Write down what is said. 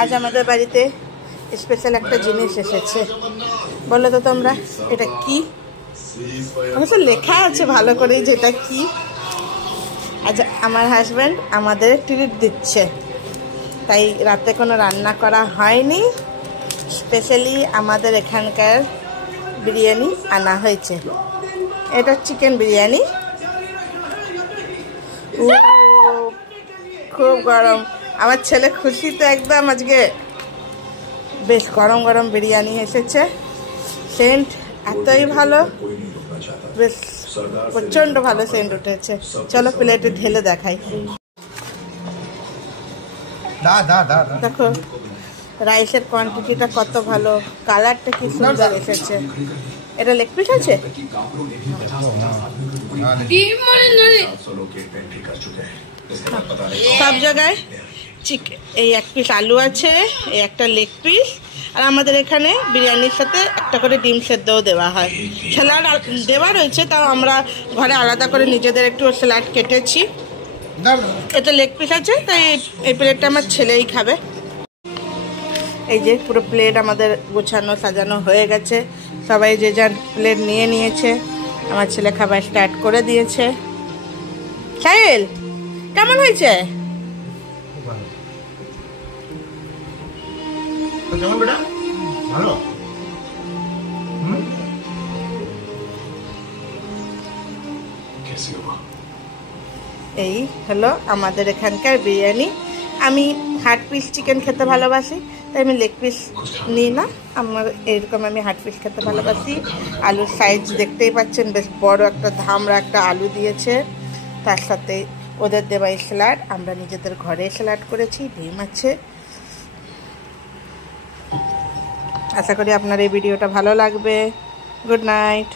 আজ আমাদের বাড়িতে স্পেশাল একটা জিনিস এসেছে। বলো তো তোমরা এটা কি? অবশ্য লেখা আছে ভালো করেই যে এটা কি। আজ আমার হাজব্যান্ড আমাদের ট্রিট দিচ্ছে, তাই রাতে কোনো রান্না করা হয়নি। স্পেশালি আমাদের এখানকার বিরিয়ানি আনা হয়েছে। এটা চিকেন বিরিয়ানি। খুব গরম। আমার ছেলে খুশি তো একদম। আজকে বেশ গরম গরম বিরিয়ানি এসেছে। সেন্ট এতই ভালো, বেশ প্রচন্ড ভালো সেন্ট উঠেছে। চলো প্লেটে ঢেলে দেখাই। দেখো রাইসের কোয়ান্টিটিটা কত ভালো, কালারটা কি সুন্দর এসেছে। এটা লেগ পিস আছে। সব জায়গায় চিকেন, এই এক পিস আলু আছে, এই একটা লেগ পিস, আর আমাদের এখানে বিরিয়ানির সাথে একটা করে ডিম সেদ্ধও দেওয়া হয়। স্যালাড দেওয়া রয়েছে, তাও আমরা ঘরে আলাদা করে নিজেদের একটু স্যালাড কেটেছি। এটা লেগ পিস আছে, তাই এই প্লেটটা আমার ছেলেই খাবে। এই যে পুরো প্লেট আমাদের গোছানো সাজানো হয়ে গেছে। সবাই যে যার প্লেট নিয়ে নিয়েছে। আমার ছেলে খাবার স্টার্ট করে দিয়েছে। সাহেল কেমন হয়েছে? এই হলো আমাদের এখানকার বিরিয়ানি। আমি হার্ট পিস চিকেন খেতে ভালোবাসি, তাই আমি লেগ পিস নিই না। আমার এরকম আমি হার্ট পিস খেতে ভালোবাসি। আলুর সাইজ দেখতেই পাচ্ছেন, বেশ বড় একটা ধামরা একটা আলু দিয়েছে। তার সাথে ওদের দেওয়া স্যালাড, আমরা নিজেদের ঘরে স্যালাড করেছি, ডিম আছে। আশা করি আপনার এই ভিডিওটা ভালো লাগবে। Good night.